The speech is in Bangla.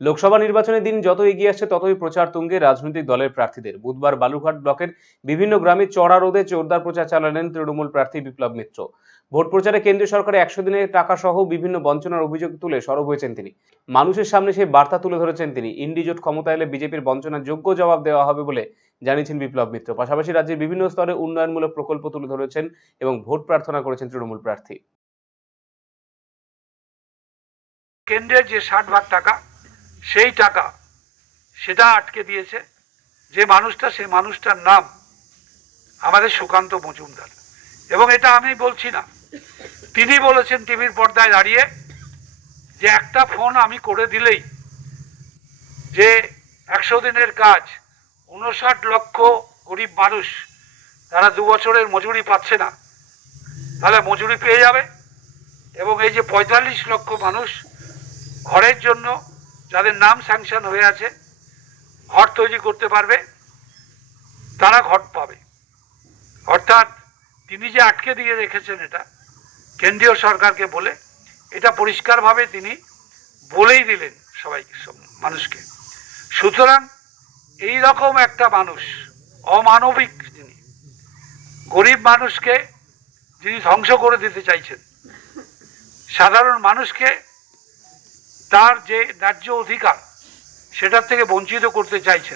লোকসভা নির্বাচনের দিন যত এগিয়ে আসছে ততই প্রচার তুঙ্গে রাজনৈতিক দলের প্রার্থীদের। বুধবার বালুরঘাট ব্লকের বিভিন্ন গ্রামে চড়া রোদে জোরদার প্রচার চালালেন তৃণমূল প্রার্থী বিপ্লব মিত্র। ভোট প্রচারে কেন্দ্রীয় সরকারের 100 দিনের টাকা সহ বিভিন্ন বঞ্চনার অভিযোগ তুলে সরব হয়েছেন তিনি। মানুষের সামনে সেই বার্তা তুলে ধরেছেন তিনি। ইন্ডি জোট ক্ষমতা এলে বিজেপির বঞ্চনার যোগ্য জবাব দেওয়া হবে বলে জানিয়েছেন বিপ্লব মিত্র। পাশাপাশি রাজ্যের বিভিন্ন স্তরে উন্নয়নমূলক প্রকল্প তুলে ধরেছেন এবং ভোট প্রার্থনা করেছেন তৃণমূল প্রার্থী। কেন্দ্রের যে 60 ভাগ টাকা সেই টাকা সেটা আটকে দিয়েছে যে মানুষটা, সেই মানুষটার নাম আমাদের সুকান্ত মজুমদার। এবং এটা আমি বলছি না, তিনি বলেছেন টিভির পর্দায় দাঁড়িয়ে যে একটা ফোন আমি করে দিলেই যে 100 দিনের কাজ 59 লক্ষ গরিব মানুষ তারা 2 বছরের মজুরি পাচ্ছে না, তাহলে মজুরি পেয়ে যাবে। এবং এই যে 45 লক্ষ মানুষ ঘরের জন্য যাদের নাম স্যাংশন হয়ে আছে, ঘর তৈরি করতে পারবে, তারা ঘর পাবে। অর্থাৎ তিনি যে আটকে দিয়ে রেখেছেন এটা কেন্দ্রীয় সরকারকে বলে, এটা পরিষ্কারভাবে তিনি বলেই দিলেন সবাইকে, সব মানুষকে। সুতরাং এই রকম একটা মানুষ, অমানবিক, যিনি গরিব মানুষকে যিনি ধ্বংস করে দিতে চাইছেন, সাধারণ মানুষকে তার যে ন্যায্য অধিকার সেটার থেকে বঞ্চিত করতে চাইছেন,